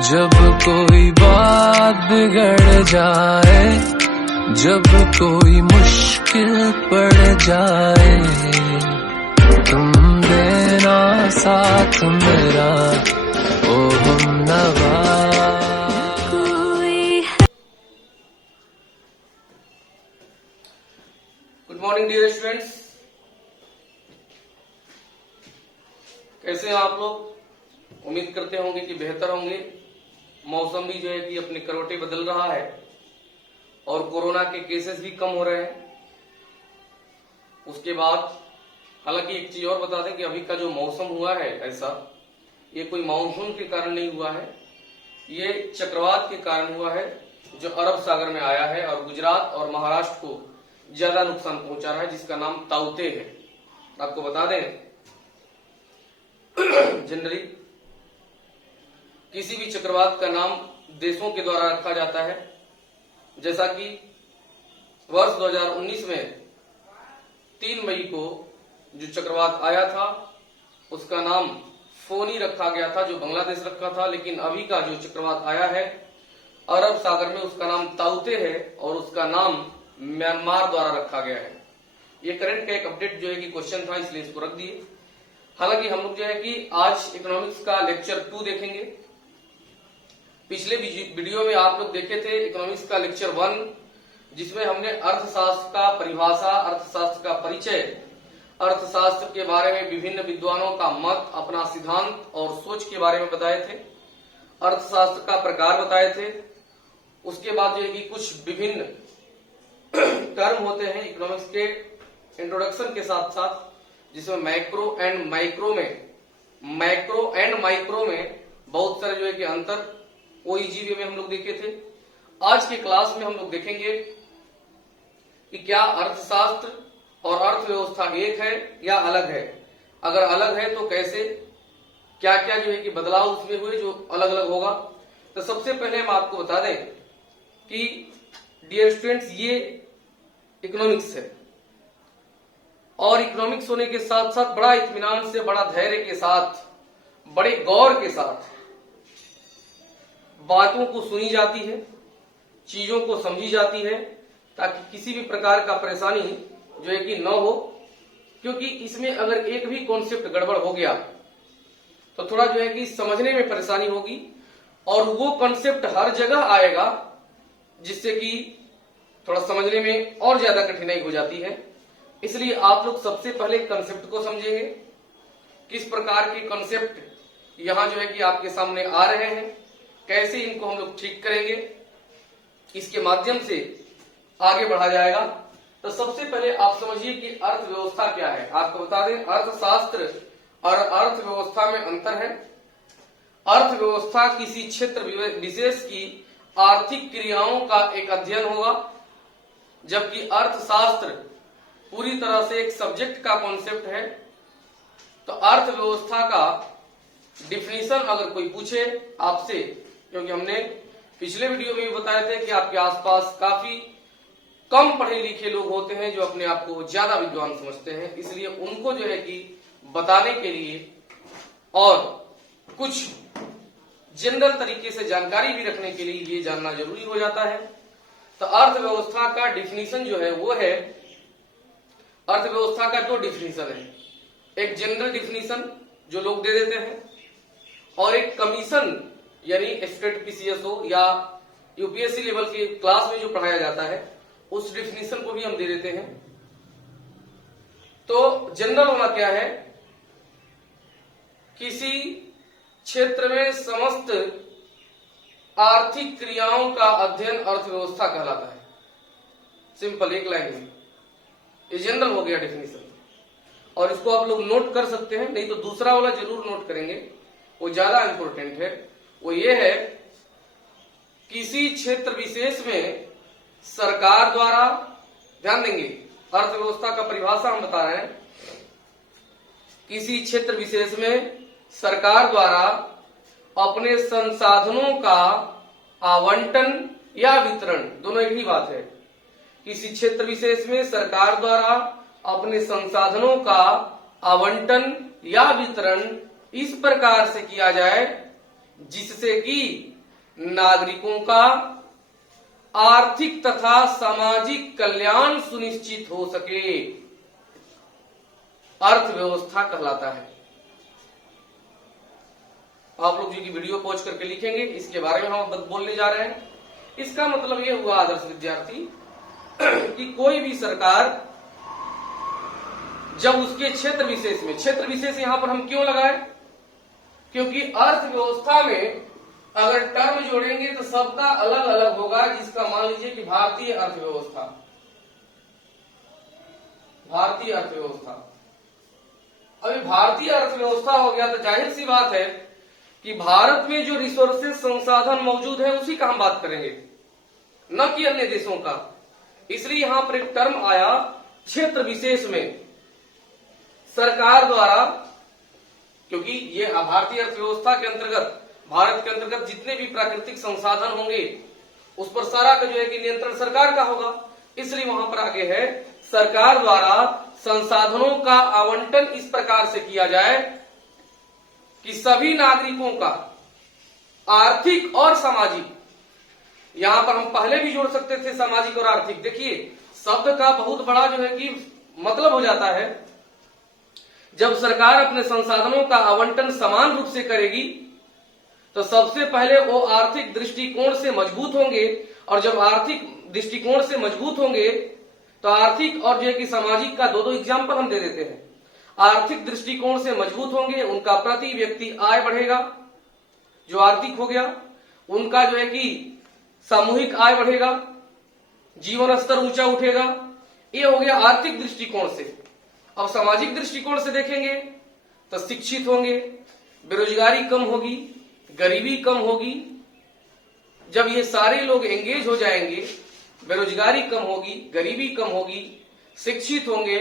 जब कोई बात बिगड़ जाए, जब कोई मुश्किल पड़ जाए, तुम देना साथ मेरा ओ हमनवा। गुड मॉर्निंग डियर स्टूडेंट्स, कैसे हैं आप लोग? उम्मीद करते होंगे कि बेहतर होंगे। मौसम भी जो है कि अपनी करवटें बदल रहा है और कोरोना के केसेस भी कम हो रहे हैं। उसके बाद हालांकि एक चीज और बता दें कि अभी का जो मौसम हुआ है ऐसा, ये कोई मानसून के कारण नहीं हुआ है, ये चक्रवात के कारण हुआ है जो अरब सागर में आया है और गुजरात और महाराष्ट्र को ज्यादा नुकसान पहुंचा रहा है, जिसका नाम ताउते है। आपको बता दें जनरली किसी भी चक्रवात का नाम देशों के द्वारा रखा जाता है। जैसा कि वर्ष 2019 में 3 मई को जो चक्रवात आया था उसका नाम फोनी रखा गया था, जो बांग्लादेश रखा था। लेकिन अभी का जो चक्रवात आया है अरब सागर में, उसका नाम ताउते है और उसका नाम म्यांमार द्वारा रखा गया है। ये करंट का एक अपडेट जो है कि क्वेश्चन था, इसलिए इसको रख दिए। हालांकि हम लोग जो है कि आज इकोनॉमिक्स का लेक्चर 2 देखेंगे। पिछले वीडियो में आप लोग देखे थे इकोनॉमिक्स का लेक्चर 1, जिसमें हमने अर्थशास्त्र का परिभाषा, अर्थशास्त्र का परिचय, अर्थशास्त्र के बारे में विभिन्न विद्वानों का मत, अपना सिद्धांत और सोच के बारे में बताए थे। अर्थशास्त्र का प्रकार बताए थे। उसके बाद जो है कि कुछ विभिन्न टर्म होते हैं इकोनॉमिक्स के इंट्रोडक्शन के साथ साथ, जिसमें मैक्रो एंड माइक्रो में बहुत सारे जो है कि अंतर ओईजीवी में हम लोग देखे थे। आज के क्लास में हम लोग देखेंगे कि क्या अर्थशास्त्र और अर्थव्यवस्था एक है या अलग है, अगर अलग है तो कैसे, क्या क्या जो है कि बदलाव उसमें हुए जो अलग अलग होगा। तो सबसे पहले हम आपको बता दें कि डियर स्टूडेंट्स, ये इकोनॉमिक्स है और इकोनॉमिक्स होने के साथ साथ बड़ा इत्मीनान से, बड़ा धैर्य के साथ, बड़े गौर के साथ बातों को सुनी जाती है, चीजों को समझी जाती है, ताकि किसी भी प्रकार का परेशानी जो है कि न हो। क्योंकि इसमें अगर एक भी कॉन्सेप्ट गड़बड़ हो गया तो थोड़ा जो है कि समझने में परेशानी होगी और वो कॉन्सेप्ट हर जगह आएगा, जिससे कि थोड़ा समझने में और ज्यादा कठिनाई हो जाती है। इसलिए आप लोग सबसे पहले कॉन्सेप्ट को समझेंगे, किस प्रकार के कॉन्सेप्ट यहां जो है कि आपके सामने आ रहे हैं, कैसे इनको हम लोग ठीक करेंगे, इसके माध्यम से आगे बढ़ा जाएगा। तो सबसे पहले आप समझिए कि अर्थव्यवस्था क्या है। आपको बता दें, अर्थशास्त्र और अर्थव्यवस्था में अंतर है। अर्थव्यवस्था किसी क्षेत्र विशेष की आर्थिक क्रियाओं का एक अध्ययन होगा, जबकि अर्थशास्त्र पूरी तरह से एक सब्जेक्ट का कॉन्सेप्ट है। तो अर्थव्यवस्था का डिफिनीशन अगर कोई पूछे आपसे, क्योंकि हमने पिछले वीडियो में भी बताया था कि आपके आसपास काफी कम पढ़े लिखे लोग होते हैं जो अपने आप को ज्यादा विद्वान समझते हैं, इसलिए उनको जो है कि बताने के लिए और कुछ जनरल तरीके से जानकारी भी रखने के लिए ये जानना जरूरी हो जाता है। तो अर्थव्यवस्था का डिफिनीशन जो है वो है, अर्थव्यवस्था का 2 डिफिनीशन है। एक जनरल डिफिनीशन जो लोग दे देते हैं और एक कमीशन, यानी स्टेट पीसीएसओ या यूपीएससी लेवल के क्लास में जो पढ़ाया जाता है उस डिफिनीशन को भी हम दे देते हैं। तो जनरल होना क्या है, किसी क्षेत्र में समस्त आर्थिक क्रियाओं का अध्ययन अर्थव्यवस्था कहलाता है। सिंपल, एक लाइन में ये जनरल हो गया डिफिनीशन। और इसको आप लोग नोट कर सकते हैं, नहीं तो दूसरा वाला जरूर नोट करेंगे, वो ज्यादा इंपॉर्टेंट है। वो ये है, किसी क्षेत्र विशेष में सरकार द्वारा, ध्यान देंगे अर्थव्यवस्था का परिभाषा हम बता रहे हैं, किसी क्षेत्र विशेष में सरकार द्वारा अपने संसाधनों का आवंटन या वितरण, दोनों एक ही बात है। किसी क्षेत्र विशेष में सरकार द्वारा अपने संसाधनों का आवंटन या वितरण इस प्रकार से किया जाए जिससे कि नागरिकों का आर्थिक तथा सामाजिक कल्याण सुनिश्चित हो सके, अर्थव्यवस्था कहलाता है। आप लोग जो कि वीडियो पॉज करके लिखेंगे, इसके बारे में हम बोलने जा रहे हैं। इसका मतलब यह हुआ आदर्श विद्यार्थी कि कोई भी सरकार जब उसके क्षेत्र विशेष में, क्षेत्र विशेष यहां पर हम क्यों लगाए, क्योंकि अर्थव्यवस्था में अगर टर्म जोड़ेंगे तो सबका अलग अलग होगा। जिसका मान लीजिए कि भारतीय अर्थव्यवस्था, भारतीय अर्थव्यवस्था, अभी भारतीय अर्थव्यवस्था हो गया तो जाहिर सी बात है कि भारत में जो रिसोर्सेज संसाधन मौजूद है उसी का हम बात करेंगे, न कि अन्य देशों का। इसलिए यहां पर एक टर्म आया क्षेत्र विशेष में सरकार द्वारा, क्योंकि ये भारतीय अर्थव्यवस्था के अंतर्गत, भारत के अंतर्गत जितने भी प्राकृतिक संसाधन होंगे उस पर सारा का जो है कि नियंत्रण सरकार का होगा। इसलिए वहां पर आगे है सरकार द्वारा संसाधनों का आवंटन इस प्रकार से किया जाए कि सभी नागरिकों का आर्थिक और सामाजिक, यहां पर हम पहले भी जोड़ सकते थे सामाजिक और आर्थिक। देखिए शब्द का बहुत बड़ा जो है कि मतलब हो जाता है। जब सरकार अपने संसाधनों का आवंटन समान रूप से करेगी तो सबसे पहले वो आर्थिक दृष्टिकोण से मजबूत होंगे, और जब आर्थिक दृष्टिकोण से मजबूत होंगे तो आर्थिक और जो है कि सामाजिक का दो एग्जाम्पल हम दे देते हैं। आर्थिक दृष्टिकोण से मजबूत होंगे, उनका प्रति व्यक्ति आय बढ़ेगा, जो आर्थिक हो गया। उनका जो है कि सामूहिक आय बढ़ेगा, जीवन स्तर ऊंचा उठेगा। ये हो गया आर्थिक दृष्टिकोण से। अब सामाजिक दृष्टिकोण से देखेंगे तो शिक्षित होंगे, बेरोजगारी कम होगी, गरीबी कम होगी। जब ये सारे लोग एंगेज हो जाएंगे, बेरोजगारी कम होगी, गरीबी कम होगी, शिक्षित होंगे,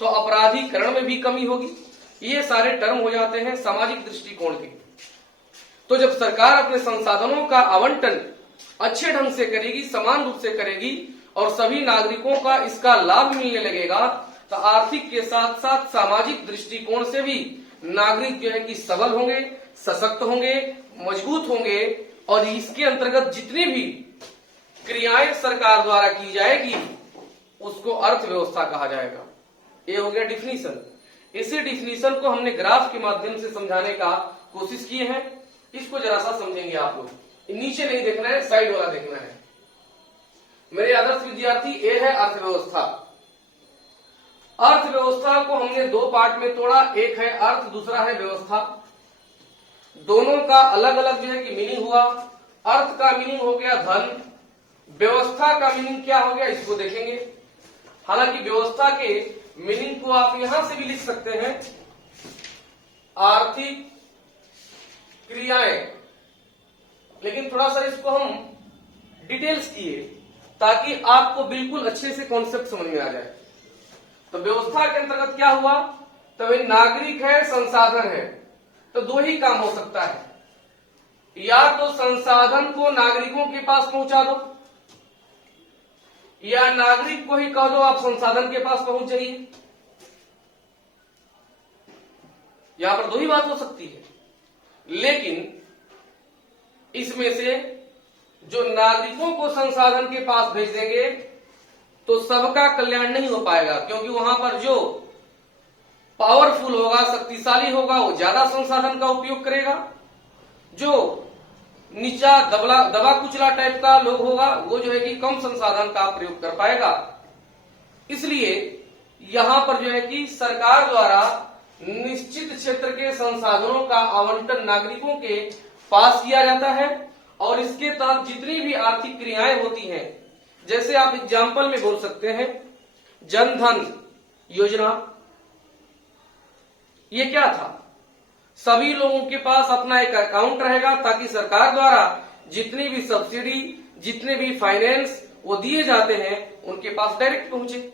तो अपराधीकरण में भी कमी होगी। ये सारे टर्म हो जाते हैं सामाजिक दृष्टिकोण के। तो जब सरकार अपने संसाधनों का आवंटन अच्छे ढंग से करेगी, समान रूप से करेगी, और सभी नागरिकों का इसका लाभ मिलने लगेगा, तो आर्थिक के साथ साथ सामाजिक दृष्टिकोण से भी नागरिक जो है कि सबल होंगे, सशक्त होंगे, मजबूत होंगे, और इसके अंतर्गत जितनी भी क्रियाएं सरकार द्वारा की जाएगी उसको अर्थव्यवस्था कहा जाएगा। ये हो गया डिफिनीशन। इसी डिफिनीशन को हमने ग्राफ के माध्यम से समझाने का कोशिश की है। इसको जरा सा समझेंगे आप लोग। नीचे नहीं देखना है, साइड वाला देखना है। मेरे आदर्श विद्यार्थी, ये है अर्थव्यवस्था। अर्थव्यवस्था को हमने दो पार्ट में तोड़ा, एक है अर्थ, दूसरा है व्यवस्था। दोनों का अलग अलग जो है कि मीनिंग हुआ। अर्थ का मीनिंग हो गया धन, व्यवस्था का मीनिंग क्या हो गया इसको देखेंगे। हालांकि व्यवस्था के मीनिंग को आप यहां से भी लिख सकते हैं, आर्थिक क्रियाएं, लेकिन थोड़ा सा इसको हम डिटेल्स किए ताकि आपको बिल्कुल अच्छे से कॉन्सेप्ट समझ में आ जाए। तो व्यवस्था के अंतर्गत क्या हुआ, तो वे नागरिक है, संसाधन है, तो दो ही काम हो सकता है, या तो संसाधन को नागरिकों के पास पहुंचा दो, या नागरिक को ही कह दो आप संसाधन के पास पहुंच जाइए। यहां पर दो ही बात हो सकती है। लेकिन इसमें से जो नागरिकों को संसाधन के पास भेज देंगे तो सबका कल्याण नहीं हो पाएगा, क्योंकि वहां पर जो पावरफुल होगा, शक्तिशाली होगा, वो ज्यादा संसाधन का उपयोग करेगा। जो नीचा दबा कुचला टाइप का लोग होगा वो जो है कि कम संसाधन का प्रयोग कर पाएगा। इसलिए यहां पर जो है कि सरकार द्वारा निश्चित क्षेत्र के संसाधनों का आवंटन नागरिकों के पास किया जाता है, और इसके तहत जितनी भी आर्थिक क्रियाएं होती हैं, जैसे आप एग्जाम्पल में बोल सकते हैं जन धन योजना। ये क्या था, सभी लोगों के पास अपना एक अकाउंट रहेगा ताकि सरकार द्वारा जितनी भी सब्सिडी, जितने भी फाइनेंस वो दिए जाते हैं उनके पास डायरेक्ट पहुंचे।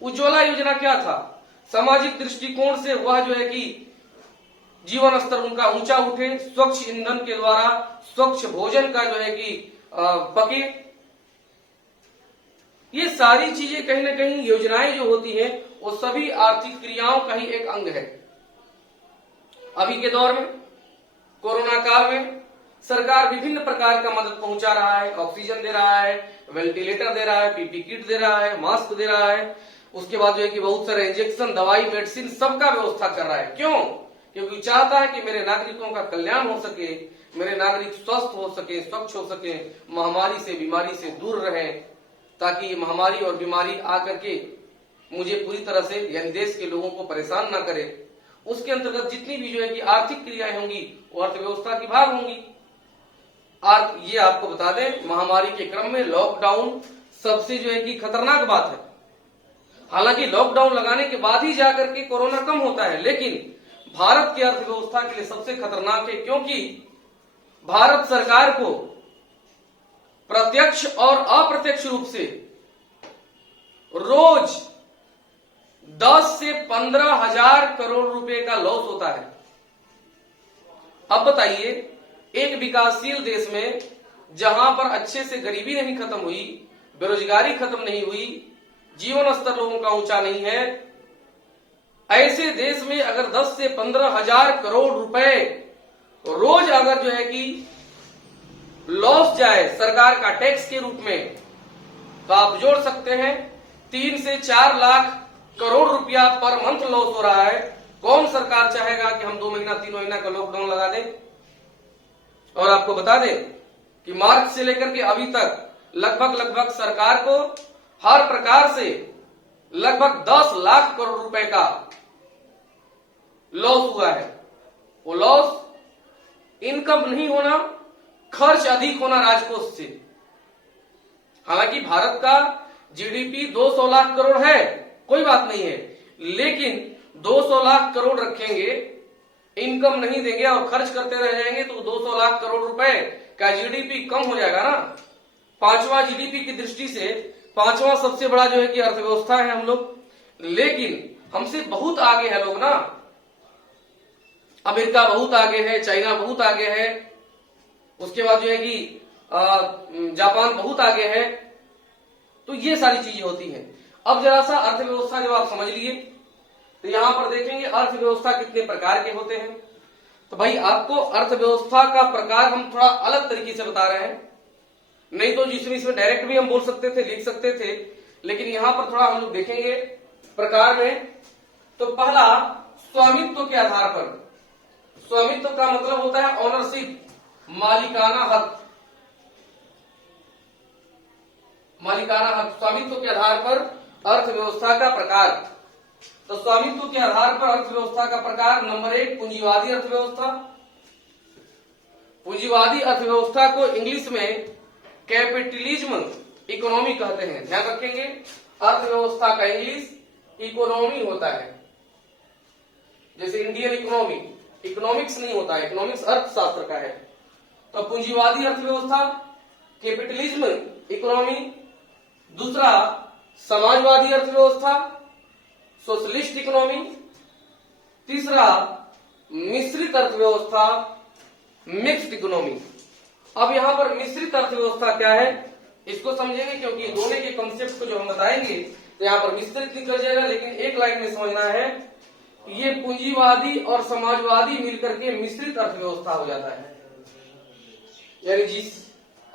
उज्ज्वला योजना क्या था, सामाजिक दृष्टिकोण से वह जो है कि जीवन स्तर उनका ऊंचा उठे, स्वच्छ ईंधन के द्वारा स्वच्छ भोजन का जो है कि पके। ये सारी चीजें कहीं ना कहीं योजनाएं जो होती हैं वो सभी आर्थिक क्रियाओं का ही एक अंग है। अभी के दौर में कोरोना काल में सरकार विभिन्न प्रकार का मदद पहुंचा रहा है, ऑक्सीजन दे रहा है, वेंटिलेटर दे रहा है, पीपी किट दे रहा है, मास्क दे रहा है, उसके बाद जो है कि बहुत सारे इंजेक्शन, दवाई, मेडिसिन सबका व्यवस्था कर रहा है। क्यों? क्योंकि चाहता है कि मेरे नागरिकों का कल्याण हो सके, मेरे नागरिक स्वस्थ हो सके, स्वच्छ हो सके, महामारी से, बीमारी से दूर रहें, ताकि ये महामारी और बीमारी आकर के मुझे पूरी तरह से यानी देश के लोगों को परेशान ना करे। उसके अंतर्गत जितनी भी जो है कि आर्थिक क्रियाएं होंगी वो अर्थव्यवस्था की भाग होंगी। ये आपको बता दें, महामारी के क्रम में लॉकडाउन सबसे जो है कि खतरनाक बात है। हालांकि लॉकडाउन लगाने के बाद ही जाकर के कोरोना कम होता है, लेकिन भारत की अर्थव्यवस्था के लिए सबसे खतरनाक है, क्योंकि भारत सरकार को प्रत्यक्ष और अप्रत्यक्ष रूप से रोज 10 से 15 हजार करोड़ रुपए का लॉस होता है। अब बताइए, एक विकासशील देश में जहां पर अच्छे से गरीबी नहीं खत्म हुई, बेरोजगारी खत्म नहीं हुई, जीवन स्तर लोगों का ऊंचा नहीं है, ऐसे देश में अगर 10 से 15 हजार करोड़ रुपए रोज अगर जो है कि लॉस जाए सरकार का टैक्स के रूप में, तो आप जोड़ सकते हैं 3 से 4 लाख करोड़ रुपया पर मंथ लॉस हो रहा है। कौन सरकार चाहेगा कि हम 2 महीना 3 महीना का लॉकडाउन लगा दें? और आपको बता दें कि मार्च से लेकर के अभी तक लगभग सरकार को हर प्रकार से लगभग 10 लाख करोड़ रुपए का लॉस हुआ है। वो लॉस इनकम नहीं होना, खर्च अधिक होना राजकोष से। हालांकि भारत का जीडीपी 200 लाख करोड़ है, कोई बात नहीं है, लेकिन 200 लाख करोड़ रखेंगे, इनकम नहीं देंगे और खर्च करते रह जाएंगे तो 200 लाख करोड़ रुपए का जीडीपी कम हो जाएगा ना। 5वां जीडीपी की दृष्टि से 5वां सबसे बड़ा जो है कि अर्थव्यवस्था है हम लोग, लेकिन हमसे बहुत आगे है लोग ना। अमेरिका बहुत आगे है, चाइना बहुत आगे है, उसके बाद जो है कि जापान बहुत आगे है। तो ये सारी चीजें होती हैं। अब जरा सा अर्थव्यवस्था जब आप समझ लिए तो यहां पर देखेंगे अर्थव्यवस्था कितने प्रकार के होते हैं। तो भाई आपको अर्थव्यवस्था का प्रकार हम थोड़ा अलग तरीके से बता रहे हैं, नहीं तो इसमें डायरेक्ट भी हम बोल सकते थे, लिख सकते थे, लेकिन यहां पर थोड़ा हम लोग देखेंगे प्रकार में। तो पहला, स्वामित्व के आधार पर। स्वामित्व का मतलब होता है ऑनरशिप, मालिकाना हक। मालिकाना हक, स्वामित्व के आधार पर अर्थव्यवस्था का प्रकार। तो स्वामित्व के आधार पर अर्थव्यवस्था का प्रकार नंबर 1, पूंजीवादी अर्थव्यवस्था। पूंजीवादी अर्थव्यवस्था को इंग्लिश में कैपिटलिज्म इकोनॉमी कहते हैं, ध्यान रखेंगे। अर्थव्यवस्था का इंग्लिश इकोनॉमी होता है, जैसे इंडियन इकोनॉमी, इकोनॉमिक्स नहीं होता है, इकोनॉमिक्स अर्थशास्त्र का है। तो पूंजीवादी अर्थव्यवस्था, कैपिटलिज्म इकोनॉमी। दूसरा, समाजवादी अर्थव्यवस्था, सोशलिस्ट इकोनॉमी। तीसरा, मिश्रित अर्थव्यवस्था, मिक्स्ड इकोनॉमी। अब यहां पर मिश्रित अर्थव्यवस्था क्या है इसको समझेंगे, क्योंकि दोनों के कॉन्सेप्ट को जो हम बताएंगे तो यहां पर मिश्रित निकल जाएगा, लेकिन एक लाइन में समझना है, ये पूंजीवादी और समाजवादी मिलकर के मिश्रित अर्थव्यवस्था हो जाता है। यानी जिस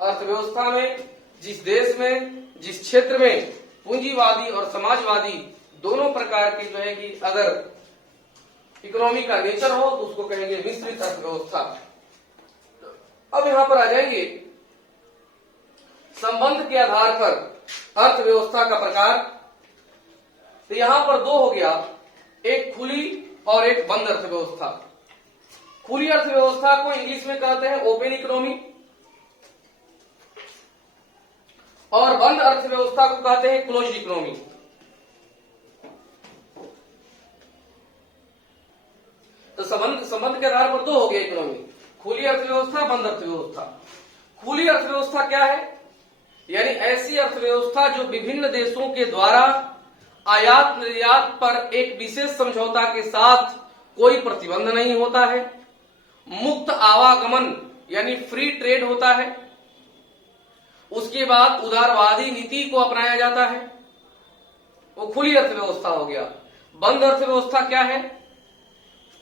अर्थव्यवस्था में, जिस देश में, जिस क्षेत्र में पूंजीवादी और समाजवादी दोनों प्रकार की जो है कि अगर इकोनॉमी का नेचर हो तो उसको कहेंगे मिश्रित अर्थव्यवस्था। अब यहां पर आ जाएंगे संबंध के आधार पर अर्थव्यवस्था का प्रकार। तो यहां पर 2 हो गया, एक खुली और एक बंद अर्थव्यवस्था। खुली अर्थव्यवस्था को इंग्लिश में कहते हैं ओपन इकोनॉमी, और बंद अर्थव्यवस्था को कहते हैं क्लोज्ड इकोनॉमी। तो संबंध के आधार पर 2 हो गया इकोनॉमी, खुली अर्थव्यवस्था, बंद अर्थव्यवस्था। खुली अर्थव्यवस्था क्या है? यानी ऐसी अर्थव्यवस्था जो विभिन्न देशों के द्वारा आयात निर्यात पर एक विशेष समझौता के साथ कोई प्रतिबंध नहीं होता है, मुक्त आवागमन यानी फ्री ट्रेड होता है, उसके बाद उदारवादी नीति को अपनाया जाता है, वो खुली अर्थव्यवस्था हो गया। बंद अर्थव्यवस्था क्या है?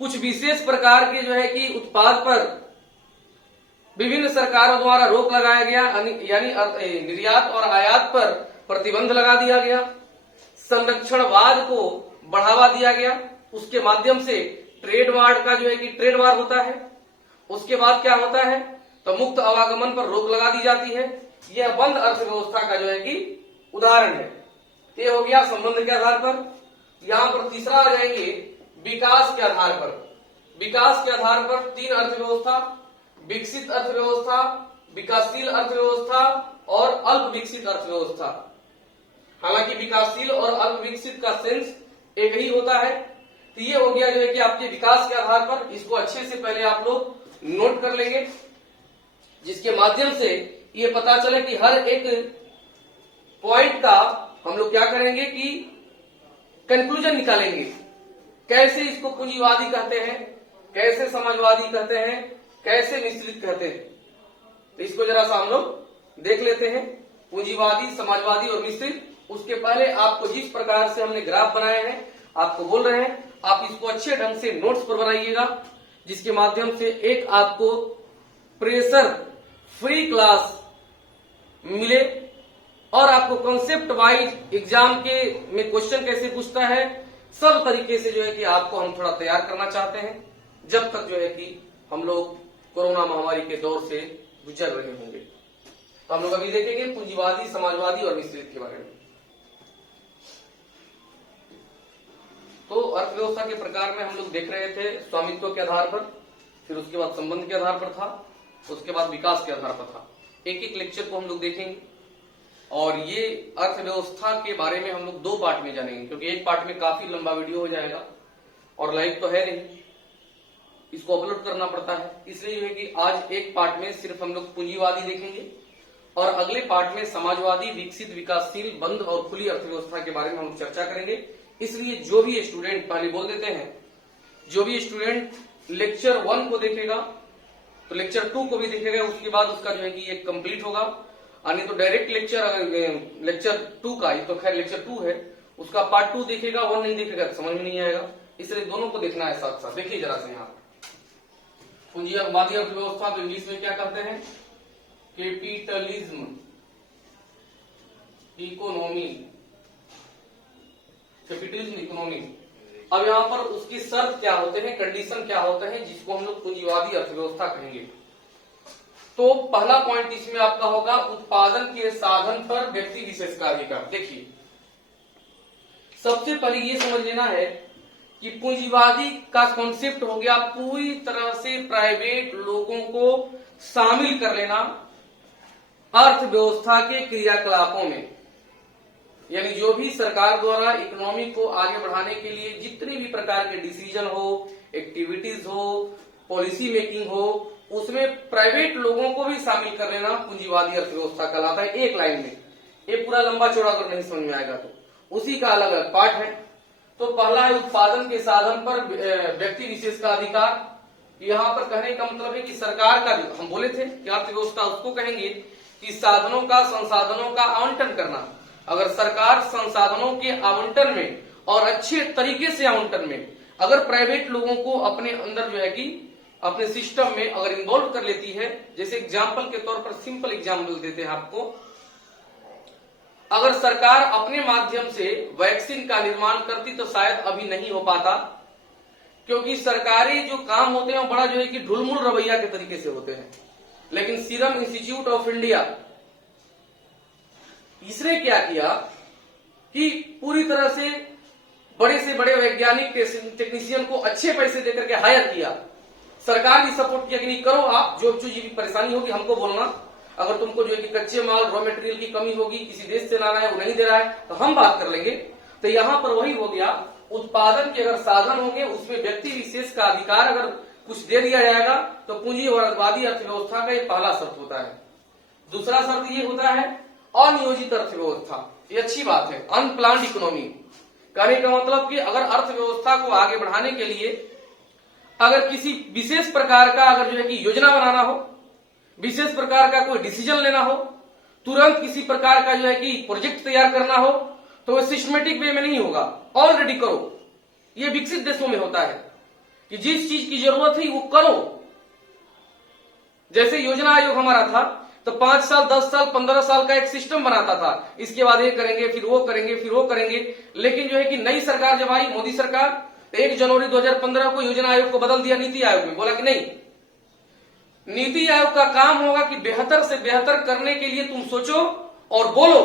कुछ विशेष प्रकार के जो है कि उत्पाद पर विभिन्न सरकारों द्वारा रोक लगाया गया, यानी निर्यात और आयात पर प्रतिबंध लगा दिया गया। संरक्षणवाद को बढ़ावा दिया गया, उसके माध्यम से ट्रेड वार का जो है कि ट्रेड वार होता है। उसके बाद क्या होता है, तो मुक्त आवागमन पर रोक लगा दी जाती है। यह बंद अर्थव्यवस्था का जो है कि उदाहरण है। ये हो गया संबंध के आधार पर। यहां पर तीसरा आ जाएंगे विकास के आधार पर। विकास के आधार पर तीन अर्थव्यवस्था, विकसित अर्थव्यवस्था, विकासशील अर्थव्यवस्था और अल्प विकसित अर्थव्यवस्था। हालांकि विकासशील और अल्प विकसित का सेंस एक ही होता है। तो ये हो गया जो है कि आपके विकास के आधार पर। इसको अच्छे से पहले आप लोग नोट कर लेंगे, जिसके माध्यम से ये पता चले कि हर एक पॉइंट का हम लोग क्या करेंगे कि कंक्लूजन निकालेंगे। कैसे इसको पूंजीवादी कहते हैं, कैसे समाजवादी कहते हैं, कैसे मिश्रित कहते हैं। तो इसको जरा सा हम लोग देख लेते हैं, पूंजीवादी, समाजवादी और मिश्रित। उसके पहले आपको जिस प्रकार से हमने ग्राफ बनाए हैं, आपको बोल रहे हैं आप इसको अच्छे ढंग से नोट्स पर बनाइएगा, जिसके माध्यम से एक आपको प्रेशर फ्री क्लास मिले और आपको कॉन्सेप्ट वाइज एग्जाम के में क्वेश्चन कैसे पूछता है, सब तरीके से जो है कि आपको हम थोड़ा तैयार करना चाहते हैं, जब तक जो है कि हम लोग कोरोना महामारी के दौर से गुजर रहे होंगे। तो हम लोग अभी देखेंगे पूंजीवादी, समाजवादी और मिश्रित के बारे में। तो अर्थव्यवस्था के प्रकार में हम लोग देख रहे थे स्वामित्व के आधार पर, फिर उसके बाद संबंध के आधार पर था, उसके बाद विकास के आधार पर था। एक एक लेक्चर को हम लोग देखेंगे और ये अर्थव्यवस्था के बारे में हम लोग दो पार्ट में जानेंगे, क्योंकि एक पार्ट में काफी लंबा वीडियो हो जाएगा और लाइव तो है नहीं, इसको अपलोड करना पड़ता है। इसलिए है कि आज एक पार्ट में सिर्फ हम लोग पूंजीवादी देखेंगे और अगले पार्ट में समाजवादी, विकसित, विकासशील, बंद और खुली अर्थव्यवस्था के बारे में हम चर्चा करेंगे। इसलिए जो भी स्टूडेंट, पहले बोल देते हैं, जो भी स्टूडेंट लेक्चर 1 को देखेगा तो लेक्चर 2 को भी देखेगा, उसके बाद उसका जो है कि ये कंप्लीट होगा। यानी तो डायरेक्ट लेक्चर 2 का, ये तो खैर लेक्चर 2 है, उसका पार्ट 2 देखेगा, 1 नहीं देखेगा तो समझ में नहीं आएगा। इसलिए दोनों को देखना है साथ साथ। देखिए जरा से यहाँ पूंजीवादी अर्थव्यवस्था तो इंग्लिश में क्या कहते हैं, कैपिटलिज्म इकोनॉमी, कैपिटलिज्म इकोनॉमी। अब यहाँ पर उसकी शर्त क्या होते हैं, कंडीशन क्या होते हैं, जिसको हम लोग पूंजीवादी अर्थव्यवस्था कहेंगे। तो पहला पॉइंट इसमें आपका होगा उत्पादन के साधन पर व्यक्ति विशेष का अधिकार। देखिए सबसे पहले ये समझ लेना है कि पूंजीवादी का कॉन्सेप्ट हो गया पूरी तरह से प्राइवेट लोगों को शामिल कर लेना अर्थव्यवस्था के क्रियाकलापों में। यानी जो भी सरकार द्वारा इकोनॉमी को आगे बढ़ाने के लिए जितने भी प्रकार के डिसीजन हो, एक्टिविटीज हो, पॉलिसी मेकिंग हो, उसमें प्राइवेट लोगों को भी शामिल कर लेना पूंजीवादी अर्थव्यवस्था कहलाता है। एक लाइन में ये पूरा लंबा चौड़ा अगर नहीं समझ में आएगा तो उसी का अलग अलग पार्ट है। तो पहला है उत्पादन के साधन पर व्यक्ति विशेष का अधिकार। यहाँ पर कहने का मतलब है कि सरकार का, हम बोले थे कि अर्थव्यवस्था उसको कहेंगे कि साधनों का, संसाधनों का आवंटन करना। अगर सरकार संसाधनों के आवंटन में और अच्छे तरीके से आवंटन में अगर प्राइवेट लोगों को अपने अंदर जो है कि अपने सिस्टम में अगर इन्वॉल्व कर लेती है, जैसे एग्जाम्पल के तौर पर सिंपल एग्जाम्पल देते हैं आपको, अगर सरकार अपने माध्यम से वैक्सीन का निर्माण करती तो शायद अभी नहीं हो पाता, क्योंकि सरकारी जो काम होते हैं वो बड़ा जो है कि ढुलमुल रवैया के तरीके से होते हैं। लेकिन सीरम इंस्टीट्यूट ऑफ इंडिया इसने क्या किया कि पूरी तरह से बड़े वैज्ञानिक टेक्नीशियन को अच्छे पैसे देकर के हायर किया। सरकार भी सपोर्ट किया कि नहीं करो आप, जो भी परेशानी होगी हमको बोलना, अगर तुमको जो है कि कच्चे माल, रॉ मटेरियल की कमी होगी, किसी देश से लाना है वो नहीं दे रहा है तो हम बात कर लेंगे। तो यहाँ पर वही हो गया, उत्पादन के अगर साधन होंगे उसमें व्यक्ति विशेष का अधिकार अगर कुछ दे दिया जाएगा तो पूंजीवादी अर्थव्यवस्था का ये पहला शर्त होता है। दूसरा शर्त ये होता है अनियोजित अर्थव्यवस्था। ये अच्छी बात है, अनप्लान्ड इकोनॉमी। कहने का मतलब कि अगर अर्थव्यवस्था को आगे बढ़ाने के लिए अगर किसी विशेष प्रकार का अगर जो है कि योजना बनाना हो, विशेष प्रकार का कोई डिसीजन लेना हो, तुरंत किसी प्रकार का जो है कि प्रोजेक्ट तैयार करना हो, तो वो सिस्टमेटिक वे में नहीं होगा, ऑलरेडी करो। ये विकसित देशों में होता है कि जिस चीज की जरूरत है वो करो, जैसे योजना आयोग हमारा था तो 5 साल 10 साल 15 साल का एक सिस्टम बनाता था, इसके बाद ये करेंगे फिर वो करेंगे फिर वो करेंगे। लेकिन जो है कि नई सरकार जब आई, मोदी सरकार, 1 जनवरी 2015 को योजना आयोग को बदल दिया नीति आयोग में। बोला कि नहीं, नीति आयोग का काम होगा कि बेहतर से बेहतर करने के लिए तुम सोचो और बोलो,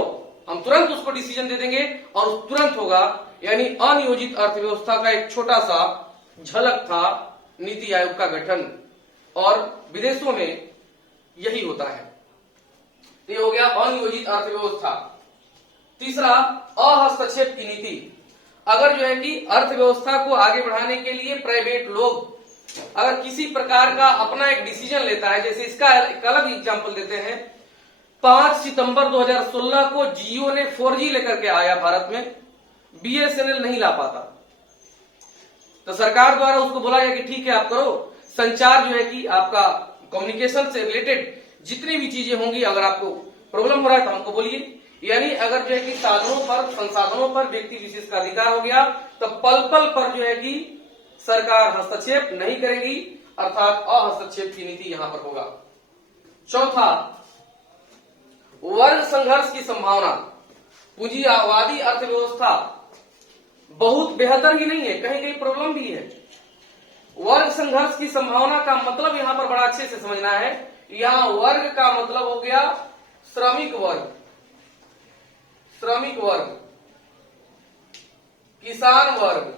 हम तुरंत उसको डिसीजन दे देंगे और तुरंत होगा। यानी अनियोजित अर्थव्यवस्था का एक छोटा सा झलक था नीति आयोग का गठन, और विदेशों में यही होता है। ये हो गया अनियोजित अर्थव्यवस्था। तीसरा, अहस्तक्षेप की नीति। अगर जो है कि अर्थव्यवस्था को आगे बढ़ाने के लिए प्राइवेट लोग अगर किसी प्रकार का अपना एक डिसीजन लेता है, जैसे इसका एक अलग एग्जांपल देते हैं, 5 सितंबर 2016 को जियो ने 4G लेकर के आया भारत में, BSNL नहीं ला पाता, तो सरकार द्वारा उसको बोला गया कि ठीक है आप करो, संचार जो है कि आपका कम्युनिकेशन से रिलेटेड जितनी भी चीजें होंगी, अगर आपको प्रॉब्लम हो रहा है तो हमको बोलिए। यानी अगर जो है कि साधनों पर संसाधनों पर व्यक्ति विशेष का अधिकार हो गया तो पल पल पर जो है कि सरकार हस्तक्षेप नहीं करेगी, अर्थात अहस्तक्षेप की नीति यहां पर होगा। चौथा, वर्ग संघर्ष की संभावना। पूंजीवादी अर्थव्यवस्था बहुत बेहतर ही नहीं है, कहीं कहीं प्रॉब्लम भी है। वर्ग संघर्ष की संभावना का मतलब यहां पर बड़ा अच्छे से समझना है। यहां वर्ग का मतलब हो गया श्रमिक वर्ग, श्रमिक वर्ग, किसान वर्ग,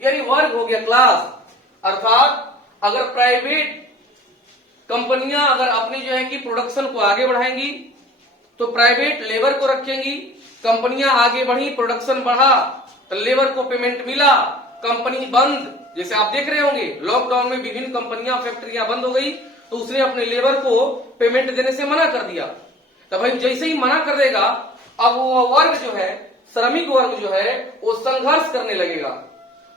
यानी वर्ग हो गया क्लास। अर्थात अगर प्राइवेट कंपनियां अगर अपनी जो है कि प्रोडक्शन को आगे बढ़ाएंगी तो प्राइवेट लेबर को रखेंगी, कंपनियां आगे बढ़ी, प्रोडक्शन बढ़ा तो लेबर को पेमेंट मिला, कंपनी बंद, जैसे आप देख रहे होंगे लॉकडाउन में विभिन्न कंपनियां फैक्ट्रियां बंद हो गई तो उसने अपने लेबर को पेमेंट देने से मना कर दिया। तो भाई जैसे ही मना कर देगा, अब वो वर्ग जो है, श्रमिक वर्ग जो है, वो संघर्ष करने लगेगा।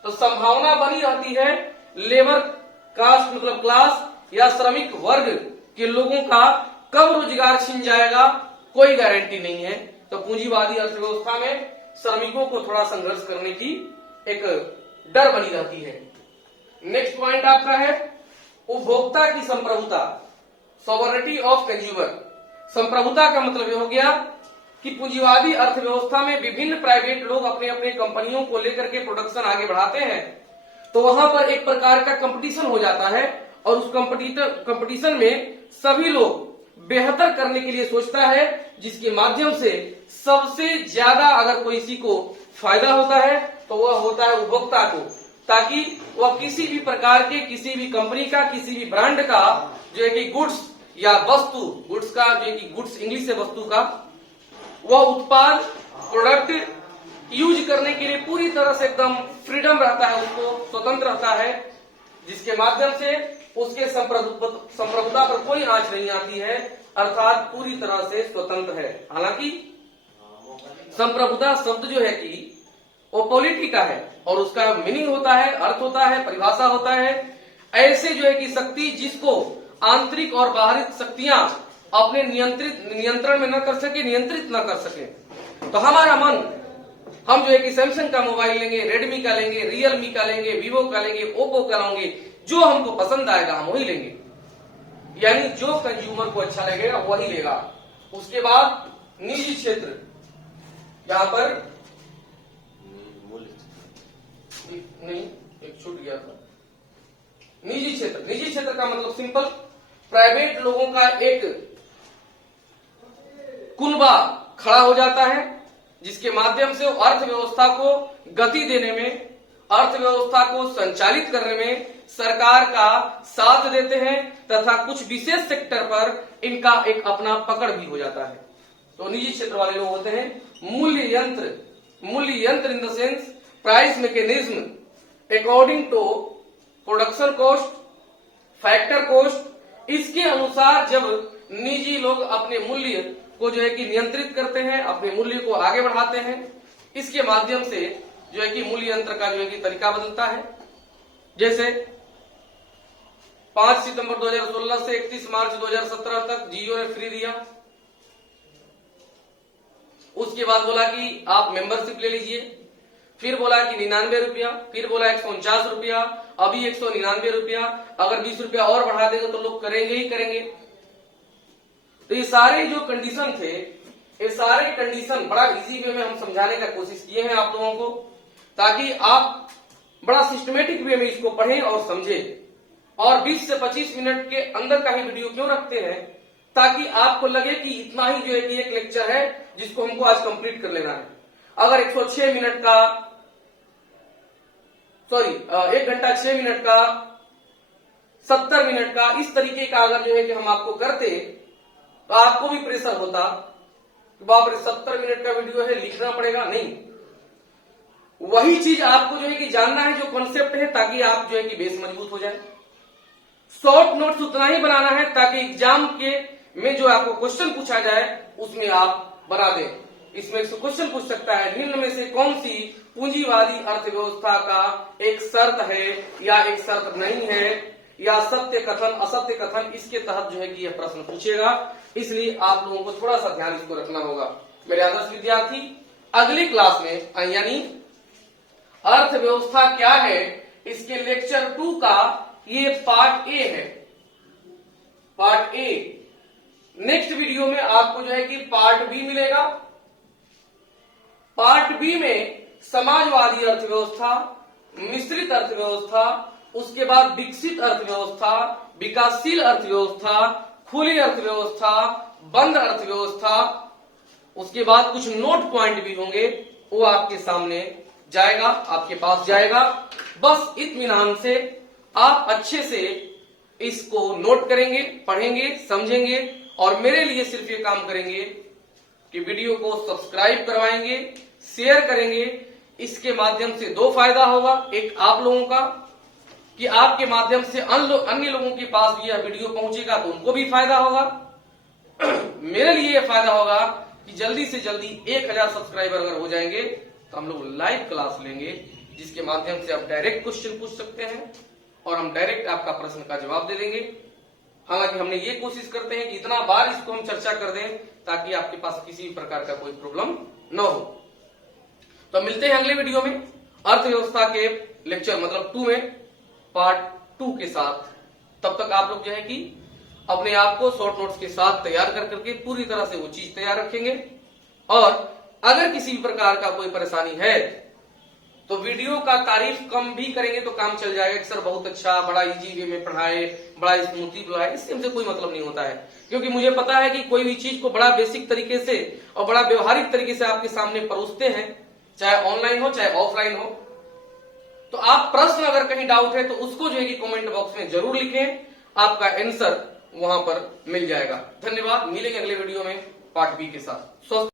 तो संभावना बनी रहती है लेबर कास्ट मतलब क्लास या श्रमिक वर्ग के लोगों का कब रोजगार छिन जाएगा कोई गारंटी नहीं है। तो पूंजीवादी अर्थव्यवस्था में श्रमिकों को थोड़ा संघर्ष करने की एक डर बनी रहती है। नेक्स्ट पॉइंट आपका है उपभोक्ता की संप्रभुता, सॉवरेनिटी ऑफ कंज्यूमर। संप्रभुता का मतलब यह हो गया कि पूंजीवादी अर्थव्यवस्था में विभिन्न प्राइवेट लोग अपने अपने कंपनियों को लेकर के प्रोडक्शन आगे बढ़ाते हैं, तो वहां पर एक प्रकार का कंपटीशन हो जाता है और उस कंपटीशन में सभी लोग बेहतर करने के लिए सोचता है, जिसके माध्यम से सबसे ज्यादा अगर किसी को फायदा होता है तो वह होता है उपभोक्ता को, ताकि वह किसी भी प्रकार के किसी भी कंपनी का किसी भी ब्रांड का जो है कि गुड्स या वस्तु, गुड्स का जो है कि गुड्स इंग्लिश से वस्तु का, वह उत्पाद प्रोडक्ट यूज करने के लिए पूरी तरह से एकदम फ्रीडम रहता है, उसको स्वतंत्र रहता है, जिसके माध्यम से उसके संप्रभुता पर कोई आंच नहीं आती है, अर्थात पूरी तरह से स्वतंत्र है। हालांकि संप्रभुता शब्द जो है कि वो पॉलिटी का है और उसका मीनिंग होता है, अर्थ होता है, परिभाषा होता है, ऐसे जो है कि शक्ति जिसको आंतरिक और बाहरी शक्तियां अपने नियंत्रण में न कर सके, नियंत्रित न कर सके। तो हमारा मन, हम जो है कि सैमसंग का मोबाइल लेंगे, रेडमी का लेंगे, रियलमी का लेंगे, वीवो का लेंगे, ओप्पो का लेंगे, जो हमको पसंद आएगा हम वही लेंगे, यानी जो कंज्यूमर को अच्छा लगेगा वही लेगा। उसके बाद निजी क्षेत्र, यहां पर नहीं एक छूट गया था, निजी क्षेत्र। निजी क्षेत्र का मतलब सिंपल, प्राइवेट लोगों का एक कुनबा खड़ा हो जाता है, जिसके माध्यम से वो अर्थव्यवस्था को गति देने में, अर्थव्यवस्था को संचालित करने में सरकार का साथ देते हैं, तथा कुछ विशेष सेक्टर पर इनका एक अपना पकड़ भी हो जाता है। तो निजी क्षेत्र वाले लोग होते हैं मूल्य यंत्र। मूल्य यंत्र in the sense price mechanism according to production cost, factor cost, इसके अनुसार जब निजी लोग अपने मूल्य को जो है कि नियंत्रित करते हैं, अपने मूल्य को आगे बढ़ाते हैं, इसके माध्यम से जो है कि मूल्य यंत्र का जो है कि तरीका बदलता है। जैसे 5 सितंबर 2016 से 31 मार्च 2017 तक जियो ने फ्री दिया, उसके बाद बोला कि आप मेंबरशिप ले लीजिए, फिर बोला कि 99 रुपया, फिर बोला 149 रुपया, अभी 199 रुपया, अगर 20 रुपया और बढ़ा देगा तो लोग करेंगे ही करेंगे। तो ये सारे जो कंडीशन थे, ये सारे कंडीशन बड़ा इजी वे में हम समझाने का कोशिश किए हैं आप लोगों को, ताकि आप बड़ा सिस्टमेटिक वे में इसको पढ़ें और समझें। और 20 से 25 मिनट के अंदर का ही वीडियो क्यों रखते हैं, ताकि आपको लगे कि इतना ही जो है कि एक लेक्चर है जिसको हमको आज कंप्लीट कर लेना है। अगर 106 मिनट का 1 घंटा 6 मिनट का 70 मिनट का इस तरीके का अगर जो है कि हम आपको करते तो आपको भी प्रेशर होता कि बाप रे 70 मिनट का वीडियो है, लिखना पड़ेगा। नहीं, वही चीज आपको जो है कि जानना है जो कॉन्सेप्ट है, ताकि आप जो है कि बेस मजबूत हो जाए। शॉर्ट नोट्स उतना ही बनाना है ताकि एग्जाम के में जो आपको क्वेश्चन पूछा जाए उसमें आप बना दें। इसमें एक क्वेश्चन पूछ सकता है, निम्न में से कौन सी पूंजीवादी अर्थव्यवस्था का एक शर्त है या एक शर्त नहीं है, या सत्य कथन असत्य कथन, इसके तहत जो है कि यह प्रश्न पूछेगा। इसलिए आप लोगों को थोड़ा सा ध्यान इसको रखना होगा। मेरे आदर्श विद्यार्थी, अगली क्लास में यानी अर्थव्यवस्था क्या है इसके लेक्चर 2 का ये पार्ट ए है, पार्ट ए। नेक्स्ट वीडियो में आपको जो है कि पार्ट बी मिलेगा। पार्ट बी में समाजवादी अर्थव्यवस्था, मिश्रित अर्थव्यवस्था, उसके बाद विकसित अर्थव्यवस्था, विकासशील अर्थव्यवस्था, खुली अर्थव्यवस्था, बंद अर्थव्यवस्था, उसके बाद कुछ नोट पॉइंट भी होंगे, वो आपके सामने जाएगा, आपके पास जाएगा। बस इत्मीनान से आप अच्छे से इसको नोट करेंगे, पढ़ेंगे, समझेंगे और मेरे लिए सिर्फ ये काम करेंगे कि वीडियो को सब्सक्राइब करवाएंगे, शेयर करेंगे। इसके माध्यम से 2 फायदा होगा। एक आप लोगों का कि आपके माध्यम से अन्य लोगों के पास भी यह वीडियो पहुंचेगा तो उनको भी फायदा होगा। मेरे लिए यह फायदा होगा कि जल्दी से जल्दी 1000 सब्सक्राइबर अगर हो जाएंगे तो हम लोग लाइव क्लास लेंगे, जिसके माध्यम से आप डायरेक्ट क्वेश्चन पूछ सकते हैं और हम डायरेक्ट आपका प्रश्न का जवाब दे देंगे। हालांकि हमने ये कोशिश करते हैं कि इतना बार इसको हम चर्चा कर दें ताकि आपके पास किसी भी प्रकार का कोई प्रॉब्लम न हो। तो मिलते हैं अगले वीडियो में अर्थव्यवस्था के लेक्चर मतलब 2 में पार्ट 2 के साथ। तब तक आप लोग जो है कि अपने आप को शॉर्ट नोट्स के साथ तैयार कर करके पूरी तरह से वो चीज तैयार रखेंगे। और अगर किसी भी प्रकार का कोई परेशानी है तो वीडियो का तारीफ कम भी करेंगे तो काम चल जाएगा कि सर बहुत अच्छा, बड़ा इजी वे में पढ़ाए, बड़ा स्मूथली पढ़ाए। इससे हमसे कोई मतलब नहीं होता है, क्योंकि मुझे पता है कि कोई भी चीज को बड़ा बेसिक तरीके से और बड़ा व्यवहारिक तरीके से आपके सामने परोसते हैं, चाहे ऑनलाइन हो चाहे ऑफलाइन हो। तो आप प्रश्न अगर कहीं डाउट है तो उसको जो है कि कमेंट बॉक्स में जरूर लिखें, आपका आंसर वहां पर मिल जाएगा। धन्यवाद, मिलेंगे अगले वीडियो में पार्ट बी के साथ।